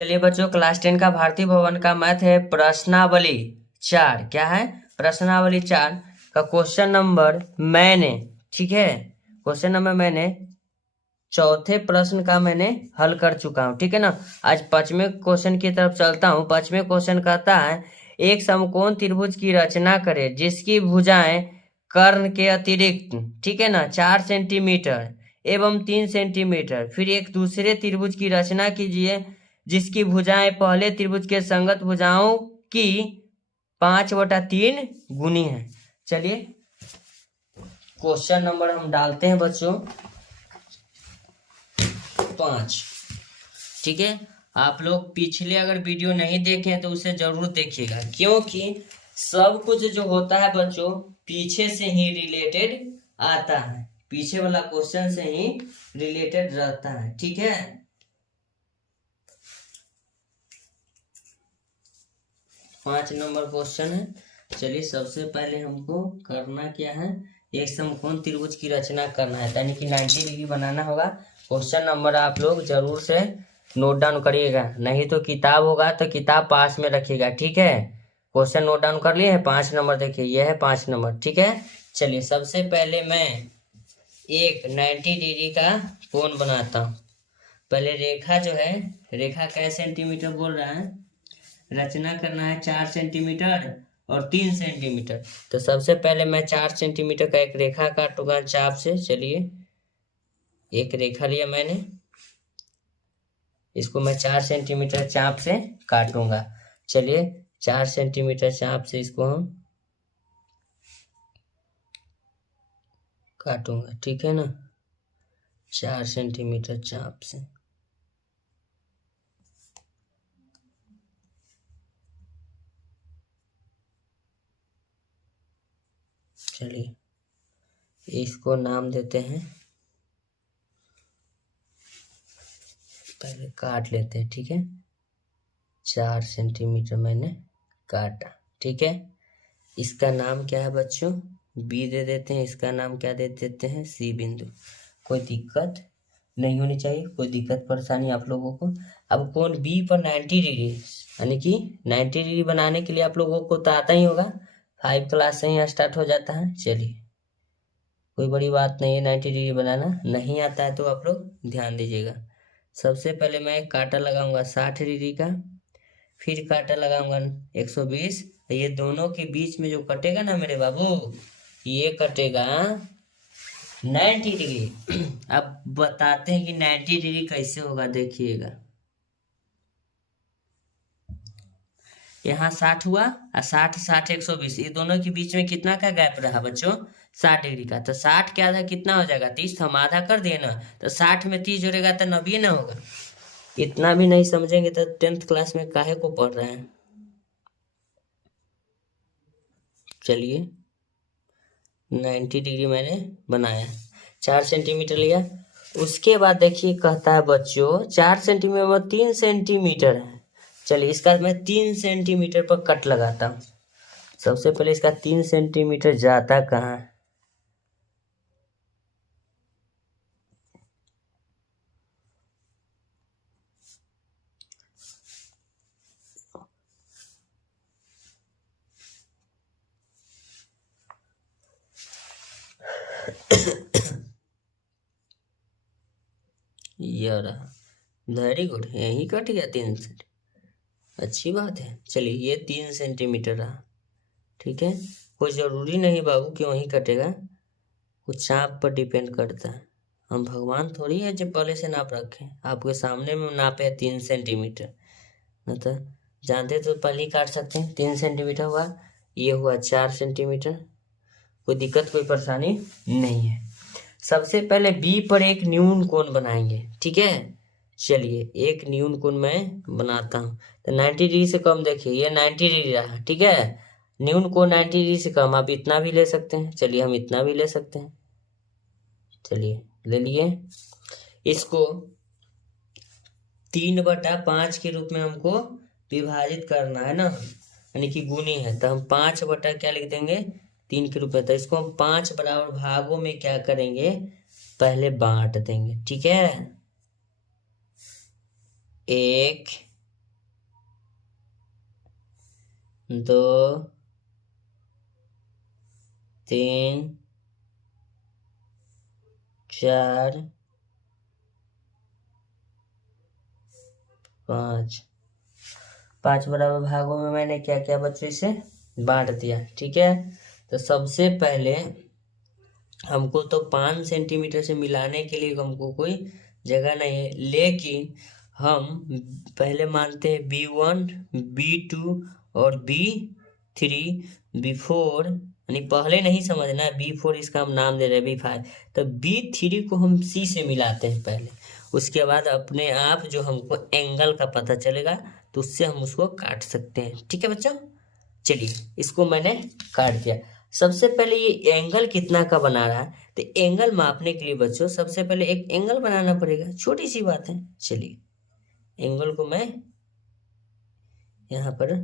चलिए बच्चों, क्लास 10 का भारतीय भवन का मैथ है प्रश्नावली 4। क्या है? प्रश्नावली 4 का क्वेश्चन नंबर मैंने, ठीक है, क्वेश्चन नंबर मैंने चौथे प्रश्न का मैंने हल कर चुका हूँ। ठीक है ना। आज पांचवें क्वेश्चन की तरफ चलता हूँ। पांचवें क्वेश्चन कहता है एक समकोण त्रिभुज की रचना करे जिसकी भुजाएं कर्ण के अतिरिक्त, ठीक है ना, 4 सेंटीमीटर एवं 3 सेंटीमीटर। फिर एक दूसरे त्रिभुज की रचना कीजिए जिसकी भुजाएं पहले त्रिभुज के संगत भुजाओं की 5/3 गुनी है। चलिए क्वेश्चन नंबर हम डालते हैं बच्चों 5। ठीक है, आप लोग पिछले अगर वीडियो नहीं देखे हैं तो उसे जरूर देखिएगा, क्योंकि सब कुछ जो होता है बच्चों पीछे से ही रिलेटेड आता है, पीछे वाला क्वेश्चन से ही रिलेटेड रहता है। ठीक है, 5 नंबर क्वेश्चन है। चलिए सबसे पहले हमको करना क्या है, एक समकोण त्रिभुज की रचना करना है, यानी कि 90 डिग्री बनाना होगा। क्वेश्चन नंबर आप लोग जरूर से नोट डाउन करिएगा, नहीं तो किताब होगा तो किताब पास में रखिएगा। ठीक है, क्वेश्चन नोट डाउन कर लिए हैं। 5 नंबर देखिए, यह है 5 नंबर। ठीक है, चलिए सबसे पहले मैं एक 90 डिग्री का कोण बनाता हूँ। पहले रेखा जो है, रेखा कै सेंटीमीटर बोल रहा है, रचना करना है 4 सेंटीमीटर और 3 सेंटीमीटर। तो सबसे पहले मैं 4 सेंटीमीटर का एक रेखा काटूंगा चाप से। चलिए एक रेखा लिया मैंने, इसको मैं 4 सेंटीमीटर चाप से काटूंगा। चलिए 4 सेंटीमीटर चाप से इसको हम काटूंगा। ठीक है ना, 4 सेंटीमीटर चाप से। चलिए इसको नाम देते हैं, पहले काट लेते हैं। ठीक है, 4 सेंटीमीटर मैंने काटा। ठीक है, इसका नाम क्या है बच्चों, बी दे देते हैं। इसका नाम क्या दे देते हैं, सी बिंदु। कोई दिक्कत नहीं होनी चाहिए, कोई दिक्कत परेशानी आप लोगों को। अब कोण बी पर 90 डिग्री, यानी कि 90 डिग्री बनाने के लिए आप लोगों को तो आता ही होगा, 5 क्लास से ही स्टार्ट हो जाता है। चलिए कोई बड़ी बात नहीं है 90 डिग्री बनाना, नहीं आता है तो आप लोग ध्यान दीजिएगा। सबसे पहले मैं एक कांटा लगाऊंगा 60 डिग्री का, फिर कांटा लगाऊंगा 120। ये दोनों के बीच में जो कटेगा ना मेरे बाबू, ये कटेगा 90 डिग्री। अब बताते हैं कि 90 डिग्री कैसे होगा, देखिएगा। यहाँ 60 हुआ और 60 60 120, ये दोनों के बीच में कितना का गैप रहा बच्चों, 60 डिग्री का। तो 60 के आधा कितना हो जाएगा, 30। हम आधा कर दिए ना, तो 60 में 30 जोड़ेगा तो 90 ना होगा। इतना भी नहीं समझेंगे तो 10th क्लास में काहे को पढ़ रहे हैं। चलिए 90 डिग्री मैंने बनाया, 4 सेंटीमीटर लिया। उसके बाद देखिए कहता है बच्चों 4 सेंटीमीटर में 3 सेंटीमीटर है। चलिए इसका मैं 3 सेंटीमीटर पर कट लगाता हूँ। सबसे पहले इसका 3 सेंटीमीटर जाता कहाँ है, ये रहा। वेरी गुड, यही कट गया 3 सेंटीमीटर, अच्छी बात है। चलिए ये 3 सेंटीमीटर रहा। ठीक है, कोई ज़रूरी नहीं बाबू कि वहीं कटेगा, कुछ चाप पर डिपेंड करता है। हम भगवान थोड़ी है जो पहले से नाप रखें, आपके सामने में नापे 3 सेंटीमीटर, न तो जानते तो पहले ही काट सकते हैं। 3 सेंटीमीटर हुआ, ये हुआ 4 सेंटीमीटर, कोई दिक्कत कोई परेशानी नहीं है। सबसे पहले बी पर एक न्यून कोण बनाएंगे। ठीक है, चलिए एक न्यून कोण मैं बनाता हूँ। तो 90 डिग्री से कम, देखिए ये 90 डिग्री रहा। ठीक है, न्यून कोण 90 डिग्री से कम, आप इतना भी ले सकते हैं। चलिए हम इतना भी ले सकते हैं। चलिए ले लिए, इसको 3/5 के रूप में हमको विभाजित करना है ना, यानी कि गुनी है। तो हम 5 बटा क्या लिख देंगे, 3 के रूप में। तो इसको हम 5 बराबर भागों में क्या करेंगे, पहले बांट देंगे। ठीक है, 1 2 3 4 5 5 बराबर भागों में मैंने क्या क्या बच्चों इसे बांट दिया। ठीक है, तो सबसे पहले हमको तो 5 सेंटीमीटर से मिलाने के लिए हमको कोई जगह नहीं है, लेकिन हम पहले मानते हैं B1 B2 और B3 B4, यानी पहले नहीं समझना है, B4 इसका हम नाम दे रहे हैं B5, तो B3 को हम C से मिलाते हैं पहले, उसके बाद अपने आप जो हमको एंगल का पता चलेगा तो उससे हम उसको काट सकते हैं। ठीक है बच्चों, चलिए इसको मैंने काट दिया। सबसे पहले ये एंगल कितना का बना रहा है, तो एंगल मापने के लिए बच्चों सबसे पहले एक एंगल बनाना पड़ेगा, छोटी सी बात है। चलिए एंगल को मैं यहाँ पर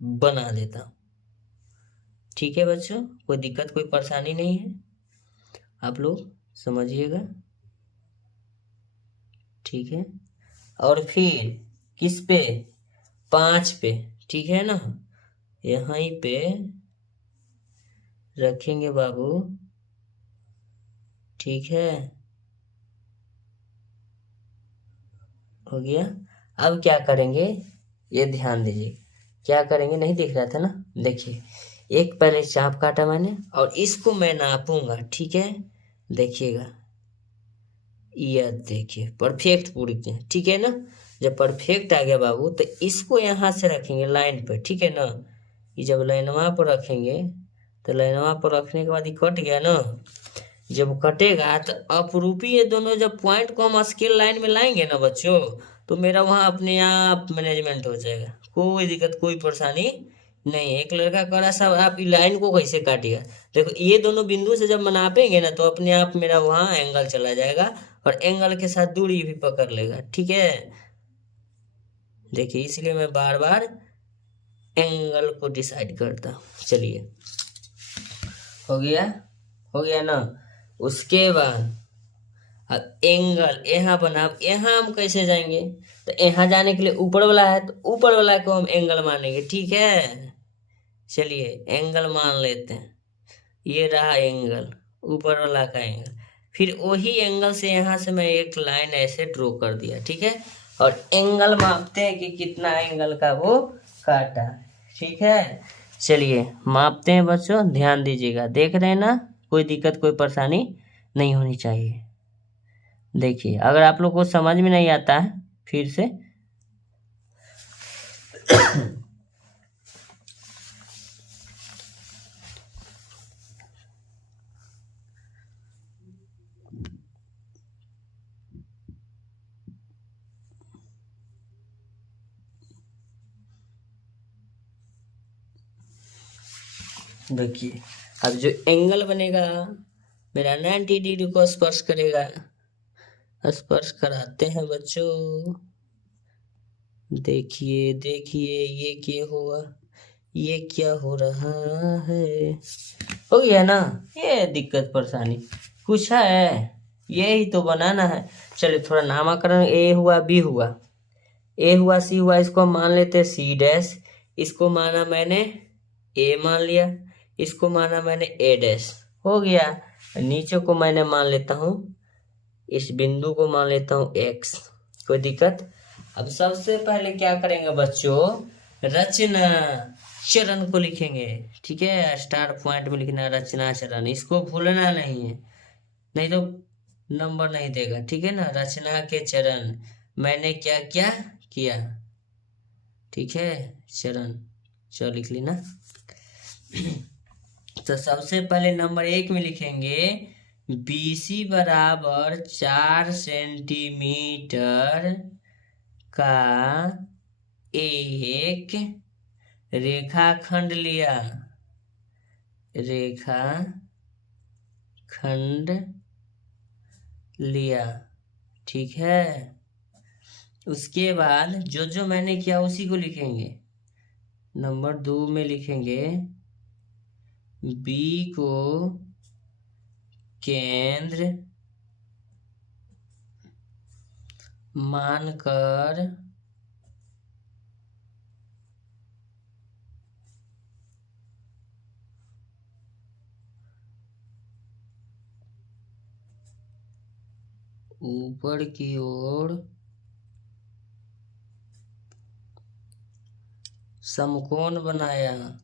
बना देता हूँ। ठीक है बच्चों, कोई दिक्कत कोई परेशानी नहीं है, आप लोग समझिएगा। ठीक है, और फिर किस पे, 5 पे, ठीक है ना, यहीं पे रखेंगे बाबू। ठीक है, हो गया। अब क्या करेंगे, ये ध्यान दीजिए, क्या करेंगे, नहीं दिख रहा था ना, देखिए एक पहले चाप काटा मैंने और इसको मैं नापूंगा। ठीक है, देखिएगा, यह देखिए परफेक्ट पूरी किया। ठीक है ना, जब परफेक्ट आ गया बाबू तो इसको यहाँ से रखेंगे लाइन पर। ठीक है ना, ये जब लाइनवा पर रखेंगे तो लाइनवा पर रखने के बाद ये कट गया ना, जब कटेगा तो अपरूपी ये दोनों जब पॉइंट को हम स्केल लाइन में लाएंगे ना बच्चों, तो मेरा वहाँ अपने आप मैनेजमेंट हो जाएगा, कोई दिक्कत कोई परेशानी नहीं। एक लड़का कह रहा साहब आप लाइन को कैसे काटिएगा, देखो ये दोनों बिंदु से जब नापेंगे ना तो अपने आप मेरा वहाँ एंगल चला जाएगा और एंगल के साथ दूरी भी पकड़ लेगा। ठीक है, देखिए इसलिए मैं बार बार एंगल को डिसाइड करता हूँ। चलिए हो गया, हो गया ना। उसके बाद अब एंगल यहाँ बना, अब यहाँ हम कैसे जाएंगे, तो यहाँ जाने के लिए ऊपर वाला है तो ऊपर वाला को हम एंगल मानेंगे। ठीक है, चलिए एंगल मान लेते हैं, ये रहा एंगल, ऊपर वाला का एंगल। फिर वही एंगल से यहाँ से मैं एक लाइन ऐसे ड्रॉ कर दिया। ठीक है, और एंगल मापते हैं कि कितना एंगल का वो काटा। ठीक है, चलिए मापते हैं बच्चों, ध्यान दीजिएगा, देख रहे हैं ना, कोई दिक्कत कोई परेशानी नहीं होनी चाहिए। देखिए अगर आप लोग को समझ में नहीं आता है फिर से देखिए अब जो एंगल बनेगा मेरा 90 डिग्री को स्पर्श करेगा, स्पर्श कराते हैं बच्चों। देखिए देखिए ये क्या हुआ, ये क्या हो रहा है, हो गया ना, ये दिक्कत परेशानी कुछ है, ये ही तो बनाना है। चलिए थोड़ा नामकरण, ए हुआ बी हुआ, ए हुआ सी हुआ, इसको हम मान लेते हैं सी डैश, इसको माना मैंने ए मान लिया, इसको माना मैंने ए डैश, हो गया। नीचे को मैंने मान लेता हूँ, इस बिंदु को मान लेता हूँ एक्स, कोई दिक्कत। अब सबसे पहले क्या करेंगे बच्चों, रचना चरण को लिखेंगे। ठीक है, स्टार पॉइंट में लिखना रचना चरण, इसको भूलना नहीं है, नहीं तो नंबर नहीं देगा। ठीक है ना, रचना के चरण मैंने क्या क्या किया। ठीक है, चरण चलो लिख लेना। तो सबसे पहले नंबर 1 में लिखेंगे BC बराबर 4 सेंटीमीटर का एक रेखाखंड लिया, रेखाखंड लिया। ठीक है, उसके बाद जो जो मैंने किया उसी को लिखेंगे। नंबर 2 में लिखेंगे B को केंद्र मानकर ऊपर की ओर समकोण बनाया।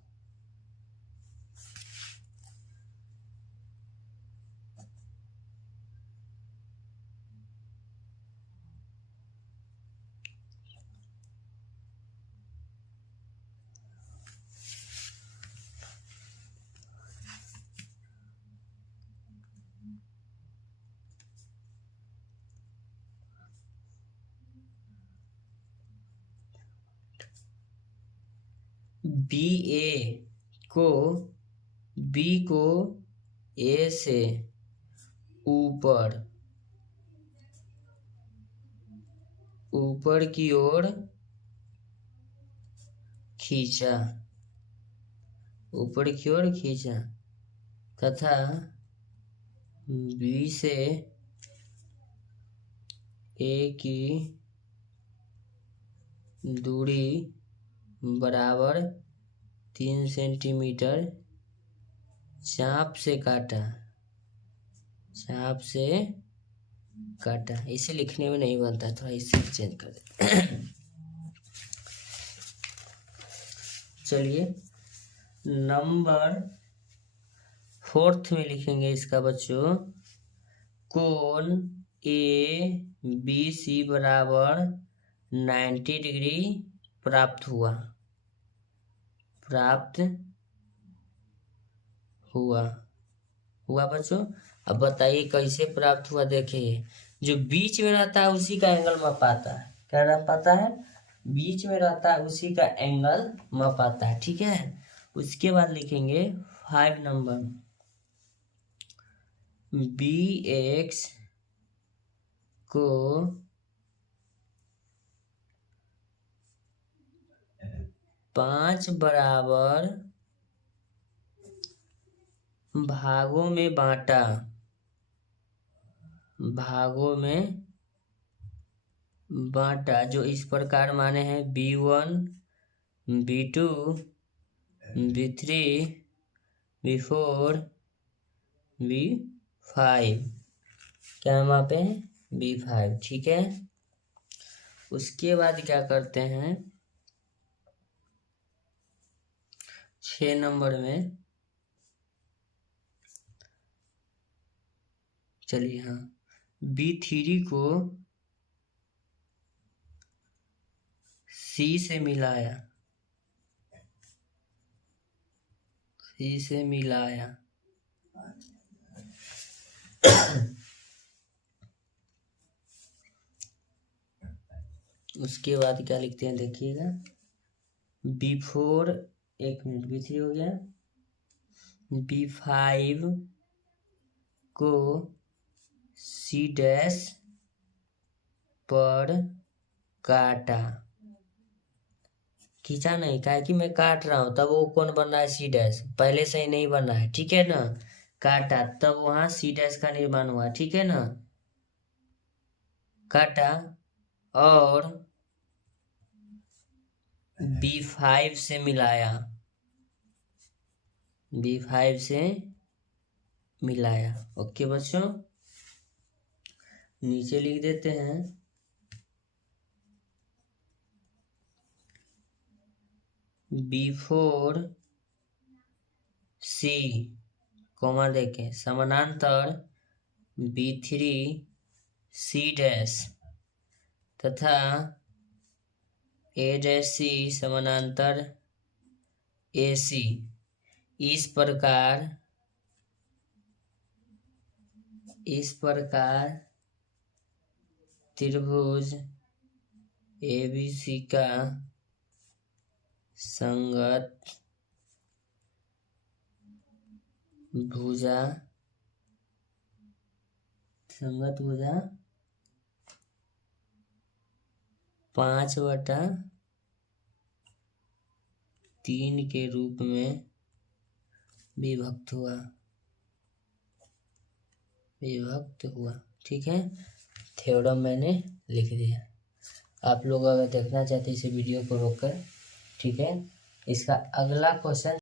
बी को ए से ऊपर की ओर खींचा, ऊपर की ओर खींचा तथा बी से ए की दूरी बराबर 3 सेंटीमीटर चाप से काटा, चाप से काटा। इसे लिखने में नहीं बनता, थोड़ा इसे चेंज कर दे। चलिए नंबर 4 में लिखेंगे इसका बच्चों, कोण ए बी सी बराबर 90 डिग्री प्राप्त हुआ, हुआ बच्चों। अब बताइए कैसे प्राप्त हुआ। देखिए जो बीच में रहता है उसी का एंगल मापाता है। क्या मापाता है? बीच में रहता है उसी का एंगल मापाता है। ठीक है, उसके बाद लिखेंगे 5 नंबर, बी एक्स को 5 बराबर भागों में बांटा, जो इस प्रकार माने हैं B1, B2, B3, B4, B5। क्या मापे हैं? B5। ठीक है, उसके बाद क्या करते हैं 6 नंबर में, चलिए हाँ, B3 को C से मिलाया, उसके बाद क्या लिखते हैं देखिएगा, B4, एक मिनट, B3 हो गया, B5 को C डैश पर काटा, खींचा नहीं, क्या है कि मैं काट रहा हूं तब वो कौन बन रहा है? C डैश, पहले से ही नहीं बना है। ठीक है ना, काटा तब वहां C डैश का निर्माण हुआ। ठीक है ना, काटा और B5 से मिलाया, ओके बच्चों, नीचे लिख देते हैं B4 C कोमा देके समानांतर B3 C डैश तथा A डैश C समानांतर AC। इस प्रकार त्रिभुज ABC का संगत भुजा 5/3 के रूप में विभक्त हुआ। ठीक है, थ्योरम मैंने लिख दिया। आप लोग अगर देखना चाहते हैं इसे वीडियो को रोककर, ठीक है, इसका अगला क्वेश्चन